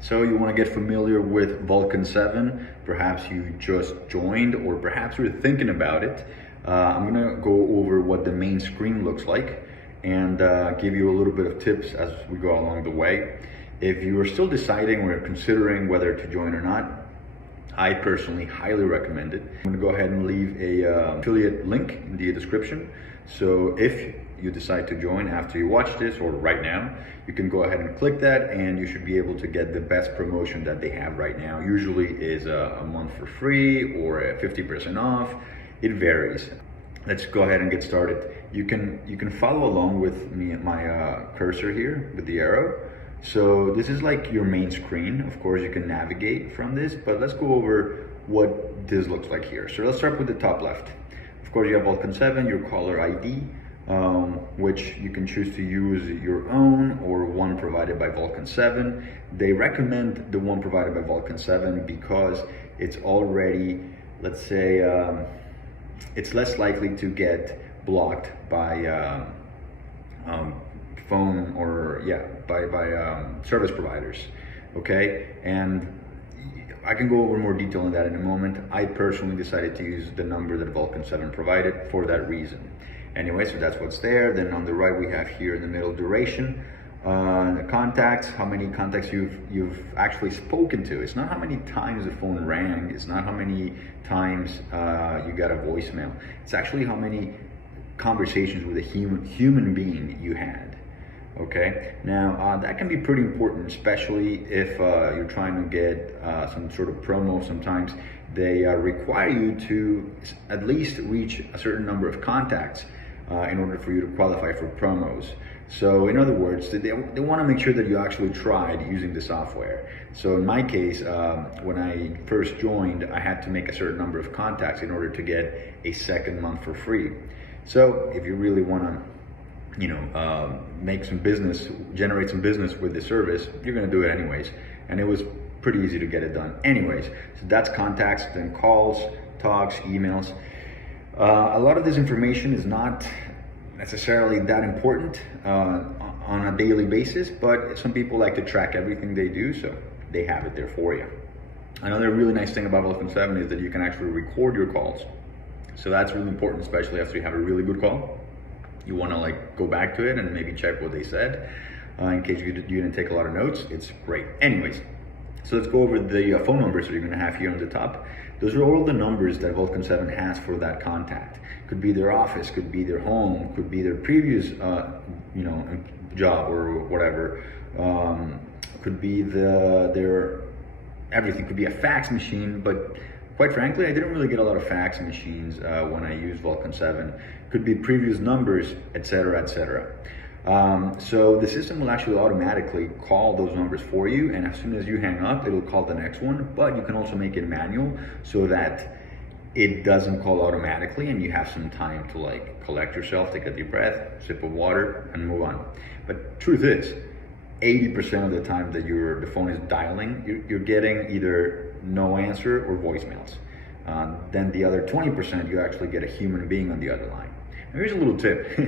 So you want to get familiar with Vulcan 7. Perhaps you just joined, or perhaps you're thinking about it. I'm going to go over what the main screen looks like and give you a little bit of tips as we go along the way. If you are still deciding or considering whether to join or not, I personally highly recommend it. I'm going to go ahead and leave a affiliate link in the description. So if you decide to join after you watch this or right now, you can go ahead and click that, and you should be able to get the best promotion that they have right now. Usually is a month for free or 50% off. It varies. Let's go ahead and get started. You can follow along with me at my cursor here with the arrow. So this is like your main screen. Of course, you can navigate from this, but let's go over what this looks like here. So let's start with the top left. Of course, you have Vulcan 7, your caller ID, which you can choose to use your own or one provided by Vulcan 7. They recommend the one provided by Vulcan 7 because it's already, let's say, it's less likely to get blocked by phone or by service providers. Okay, and I can go over more detail on that in a moment. I personally decided to use the number that Vulcan 7 provided for that reason. Anyway, so that's what's there. Then on the right we have here in the middle duration, the contacts, how many contacts you've actually spoken to. It's not how many times the phone rang. It's not how many times you got a voicemail. It's actually how many conversations with a human being you had. Okay, now that can be pretty important, especially if you're trying to get some sort of promo. Sometimes they require you to at least reach a certain number of contacts in order for you to qualify for promos. So in other words, they want to make sure that you actually tried using the software. So in my case, when I first joined, I had to make a certain number of contacts in order to get a second month for free. So if you really want to make some business, generate some business with the service, you're going to do it anyways. And it was pretty easy to get it done anyways. So that's contacts, then calls, talks, emails. A lot of this information is not necessarily that important on a daily basis, but some people like to track everything they do, so they have it there for you. Another really nice thing about Vulcan 7 is that you can actually record your calls. So that's really important, especially after you have a really good call. You want to go back to it and maybe check what they said in case you didn't take a lot of notes. It's great. Anyways, so let's go over the phone numbers that you're going to have here on the top. Those are all the numbers that Vulcan 7 has for that contact. Could be their office, could be their home, could be their previous job or whatever. Could be their everything. Could be a fax machine, but quite frankly, I didn't really get a lot of fax machines when I used Vulcan 7. Could be previous numbers, etc., etc. So the system will actually automatically call those numbers for you, and as soon as you hang up, it'll call the next one. But you can also make it manual so that it doesn't call automatically, and you have some time to collect yourself, take a deep breath, sip of water, and move on. But truth is, 80% of the time that the phone is dialing, you're getting either no answer or voicemails. Then the other 20%, you actually get a human being on the other line. Now here's a little tip.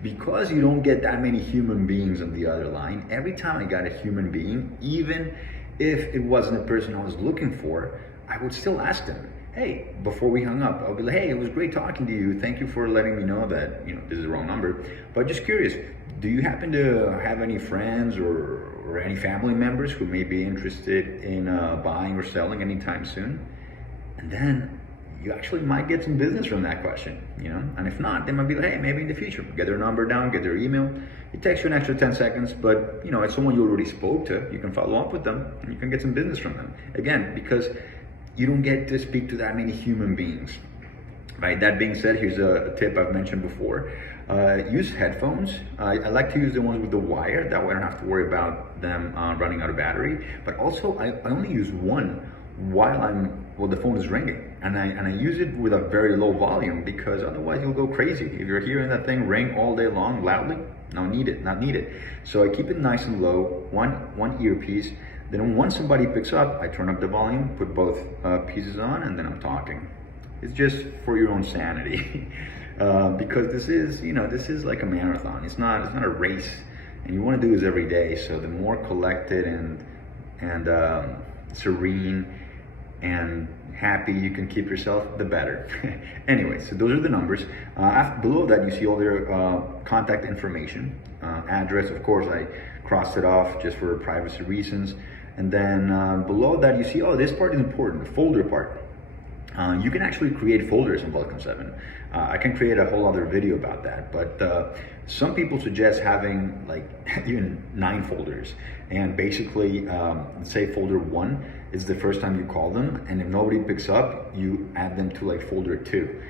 Because you don't get that many human beings on the other line, every time I got a human being, even if it wasn't the person I was looking for, I would still ask them, hey, before we hung up, I'll be like, hey, it was great talking to you. Thank you for letting me know that this is the wrong number. But just curious, do you happen to have any friends or any family members who may be interested in buying or selling anytime soon? And then you actually might get some business from that question, and if not, they might be like, hey, maybe in the future, get their number down, get their email. It takes you an extra 10 seconds, but it's someone you already spoke to. You can follow up with them and you can get some business from them. Again, because you don't get to speak to that many human beings, right? That being said, here's a tip I've mentioned before. Use headphones. I like to use the ones with the wire. That way I don't have to worry about them running out of battery. But also, I only use one while the phone is ringing, and I use it with a very low volume, because otherwise you'll go crazy. If you're hearing that thing ring all day long loudly, not needed. So I keep it nice and low, one earpiece. Then once somebody picks up, I turn up the volume, put both pieces on, and then I'm talking. It's just for your own sanity. Because this is like a marathon. It's not a race, and you want to do this every day. So the more collected and and serene and happy you can keep yourself, the better. Anyway, so those are the numbers. Below that, you see all their contact information, address. Of course, I crossed it off just for privacy reasons. And then below that, you see, oh, this part is important, the folder part. You can actually create folders in Vulcan 7. I can create a whole other video about that, but some people suggest having like even 9 folders. And basically, say folder 1 is the first time you call them, and if nobody picks up, you add them to like folder 2.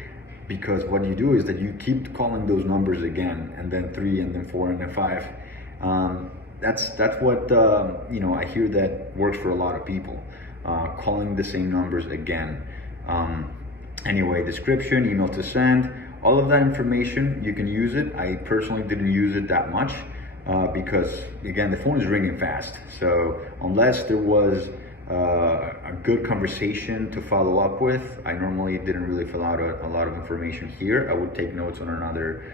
Because what you do is that you keep calling those numbers again, and then 3, and then 4, and then 5. That's what I hear that works for a lot of people, calling the same numbers again. Anyway, description, email to send, all of that information, you can use it. I personally didn't use it that much because, again, the phone is ringing fast. So unless there was a good conversation to follow up with, I normally didn't really fill out a lot of information here. I would take notes on another,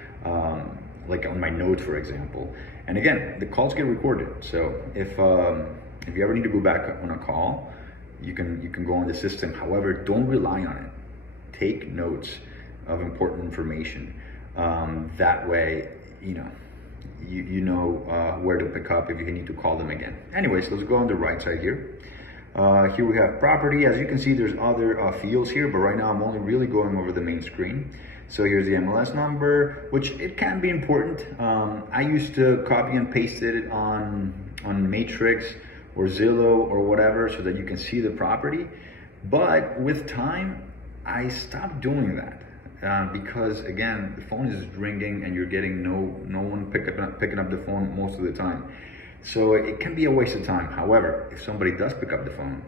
like on my notes, for example. And again, the calls get recorded. So if you ever need to go back on a call, you can go on the system. However, don't rely on it. Take notes of important information. That way, you know where to pick up if you need to call them again. Anyways, let's go on the right side here. Here we have property. As you can see, there's other fields here, but right now I'm only really going over the main screen. So here's the MLS number, which it can be important. I used to copy and paste it on Matrix or Zillow or whatever so that you can see the property. But with time, I stopped doing that because, again, the phone is ringing and you're getting no one picking up the phone most of the time. So it can be a waste of time. However, if somebody does pick up the phone,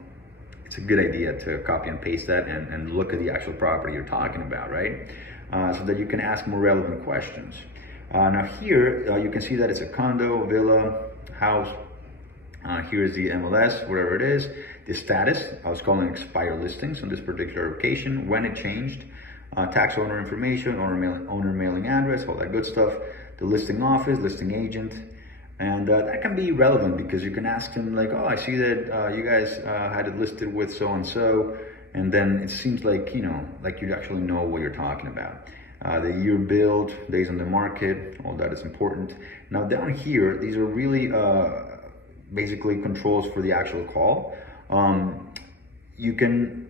it's a good idea to copy and paste that and look at the actual property you're talking about, right? So that you can ask more relevant questions. Now here, you can see that it's a condo, villa, house. Here's the MLS, whatever it is. The status, I was calling expired listings on this particular location, when it changed. Tax owner information, owner mailing address, all that good stuff. The listing office, listing agent. And that can be relevant because you can ask them like, oh, I see that you guys had it listed with so-and-so. And then it seems like, like you actually know what you're talking about. The year build, days on the market, all that is important. Now down here, these are really basically controls for the actual call. You can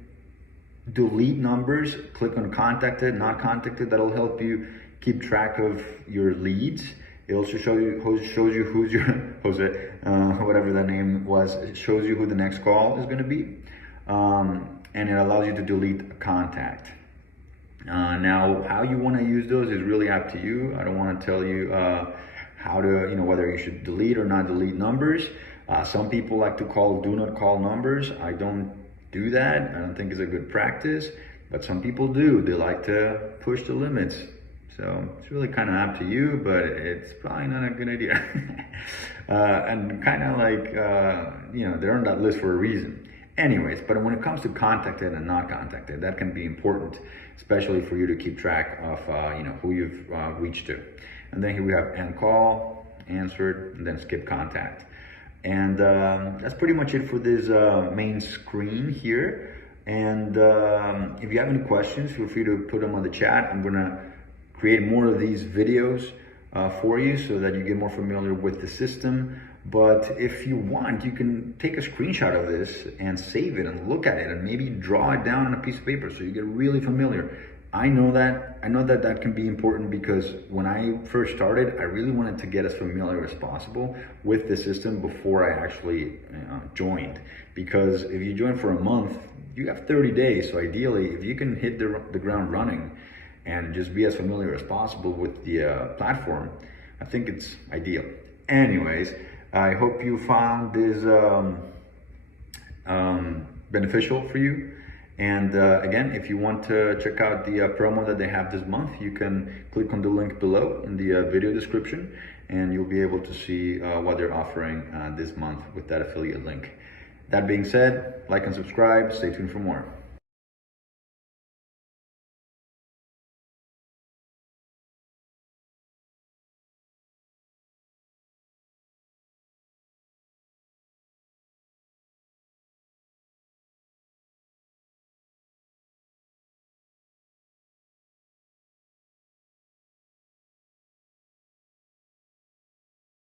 delete numbers, click on contacted, not contacted. That'll help you keep track of your leads. It also shows you who's your Jose, whatever that name was. It shows you who the next call is going to be, and it allows you to delete a contact. Now, how you want to use those is really up to you. I don't want to tell you how to, whether you should delete or not delete numbers. Some people like to call do not call numbers. I don't do that. I don't think it's a good practice, but some people do. They like to push the limits. So it's really kind of up to you, but it's probably not a good idea. And kind of like, they're on that list for a reason. Anyways, but when it comes to contacted and not contacted, that can be important, especially for you to keep track of, who you've reached to. And then here we have end call, answered, and then skip contact. And that's pretty much it for this main screen here. And if you have any questions, feel free to put them on the chat. I'm gonna create more of these videos for you so that you get more familiar with the system. But if you want, you can take a screenshot of this and save it and look at it and maybe draw it down on a piece of paper so you get really familiar. I know that can be important because when I first started, I really wanted to get as familiar as possible with the system before I actually joined. Because if you join for a month, you have 30 days. So ideally, if you can hit the ground running and just be as familiar as possible with the platform, I think it's ideal. Anyways, I hope you found this beneficial for you. And again, if you want to check out the promo that they have this month, you can click on the link below in the video description, and you'll be able to see what they're offering this month with that affiliate link. That being said, like and subscribe. Stay tuned for more.